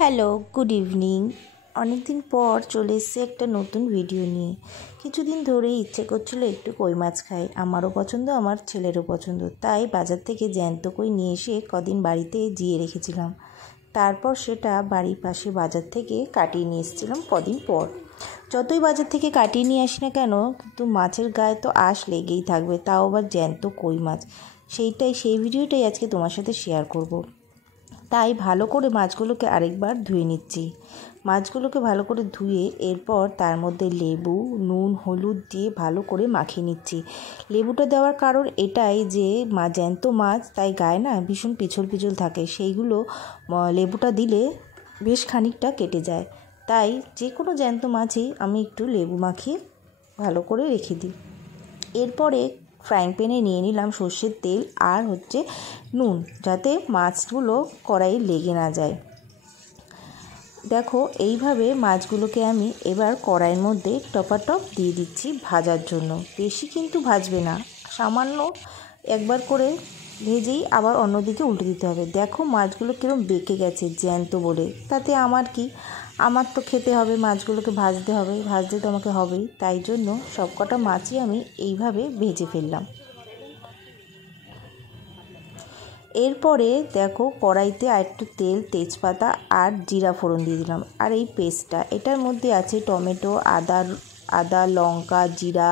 Hello, good evening. অনেক দিন পর চলে এসেছে একটা নতুন ভিডিও নিয়ে। কিছুদিন ধরেই ইচ্ছে করছিল একটু কই মাছ খাই। আমারও পছন্দ, আমার ছেলেরও পছন্দ। তাই বাজার থেকে জ্যান্ত কই নিয়ে এসে কদিন বাড়িতে জিয়ে রেখেছিলাম। তারপর সেটা বাড়ির পাশে বাজার থেকে কাটিয়ে নিয়ে এসেছিলাম কদিন পর। যতই বাজার থেকে কাটিয়ে নিয়ে আসি না কেন, কিন্তু মাছের গায়ে তো আঁশ লেগেই থাকবে, তাও আবার জ্যান্ত কই মাছ। সেই ভিডিওটাই আজকে তোমার সাথে শেয়ার করব। তাই ভালো করে মাছগুলোকে আরেকবার ধুয়ে নিচ্ছি। মাছগুলোকে ভালো করে ধুয়ে এরপর তার মধ্যে লেবু, নুন, হলুদ দিয়ে ভালো করে মাখিয়ে নিচ্ছি। লেবুটা দেওয়ার কারণ এটাই যে জ্যান্ত মাছ, তাই গায়ে না ভীষণ পিছল পিছল থাকে, সেইগুলো লেবুটা দিলে বেশ খানিকটা কেটে যায়। তাই যে কোনো জ্যান্ত মাছই আমি একটু লেবু মাখিয়ে ভালো করে রেখে দিই। এরপরে ফ্রাইং প্যানে নিয়ে নিলাম সর্ষের তেল আর নুন, যাতে মাছগুলো কড়াইয়ে লেগে না যায়। দেখো, এইভাবে মাছগুলোকে আমি এবার কড়াইয়ের মধ্যে টপাটপ দিয়ে দিচ্ছি ভাজার জন্য। বেশি কিন্তু ভাজবে না, সামান্য একবার করে ভেজেই আবার অন্যদিকে উল্টে দিতে হবে। দেখো মাছগুলো কীরকম বেঁকে গেছে জ্যান্ত বলে, তাতে আমার কি, আমার তো খেতে হবে, মাছগুলোকে ভাজতে হবে, ভাজতে তো আমাকে হবেই। তাই জন্য সবকটা মাছই আমি এইভাবে ভেজে ফেললাম। এরপরে দেখো কড়াইতে আর একটু তেল, তেজপাতা আর জিরা ফোড়ন দিয়ে দিলাম। আর এই পেস্টটা, এটার মধ্যে আছে টমেটো, আদা, লঙ্কা, জিরা,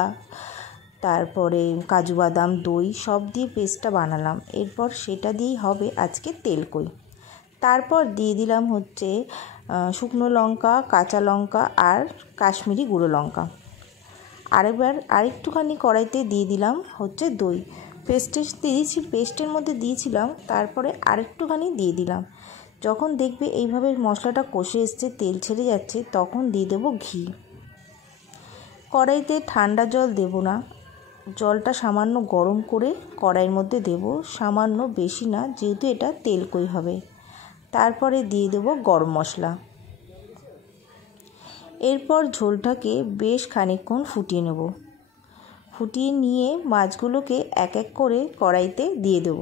তারপরে কাজু বাদাম, দই সব দিয়ে পেস্টটা বানালাম। এরপর সেটা দিয়েই হবে আজকে তেল কই। তারপর দিয়ে দিলাম শুকনো লঙ্কা, কাঁচা লঙ্কা আর কাশ্মীরি গুঁড়ো লঙ্কা। আরেকটুখানি কড়াইতে দিয়ে দিলাম দই। পেস্টের মধ্যে দিয়েছিলাম, তারপরে আরেকটুখানি দিয়ে দিলাম। যখন দেখবে এইভাবে মশলাটা কষে এসছে, তেল ছেড়ে যাচ্ছে, তখন দিয়ে দেবো ঘি। কড়াইতে ঠান্ডা জল দেব না, জলটা সামান্য গরম করে কড়াইয়ের মধ্যে দেব, সামান্য, বেশি না, যেহেতু এটা তেল কই হবে। তারপরে দিয়ে দেব গরম মশলা। এরপর ঝোলটাকে বেশ খানিকক্ষণ ফুটিয়ে নেব। ফুটিয়ে নিয়ে মাছগুলোকে এক এক করে কড়াইতে দিয়ে দেব।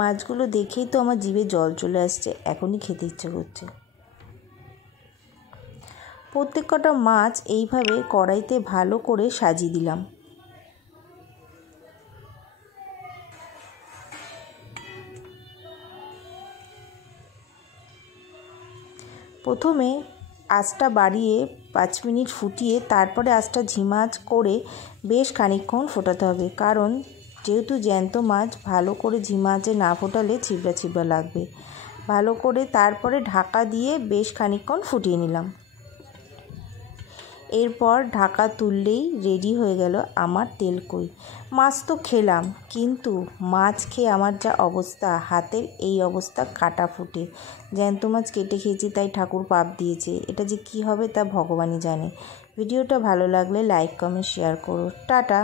মাছগুলো দেখেই তো আমার জিভে জল চলে আসছে, এখনই খেতে ইচ্ছে করছে। প্রত্যেক কটা মাছ এইভাবে কড়াইতে ভালো করে সাজিয়ে দিলাম। প্রথমে আঁচটা বাড়িয়ে 5 মিনিট ফুটিয়ে তারপরে আঁচটা ঝিমা আঁচ করে বেশ খানিকক্ষণ ফোটাতে হবে, কারণ যেহেতু জ্যান্ত মাছ, ভালো করে ঝিমা আঁচে না ফোটালে ছিবড়া ছিবড়া লাগবে। ভালো করে তারপরে ঢাকা দিয়ে বেশ খানিকক্ষণ ফুটিয়ে নিলাম। এরপর ঢাকা তুললেই রেডি হয়ে গেল আমার তেল কই। মাছ তো খেলাম, কিন্তু মাছ খেয়ে আমার যা অবস্থা, হাতের এই অবস্থা কাটা ফুটে। জ্যান্ত মাছ কেটে খেয়েছি, তাই ঠাকুর পাপ দিয়েছে। এটা যে কী হবে তা ভগবানই জানে। ভিডিওটা ভালো লাগলে লাইক, কমেন্ট, শেয়ার করো। টাটা।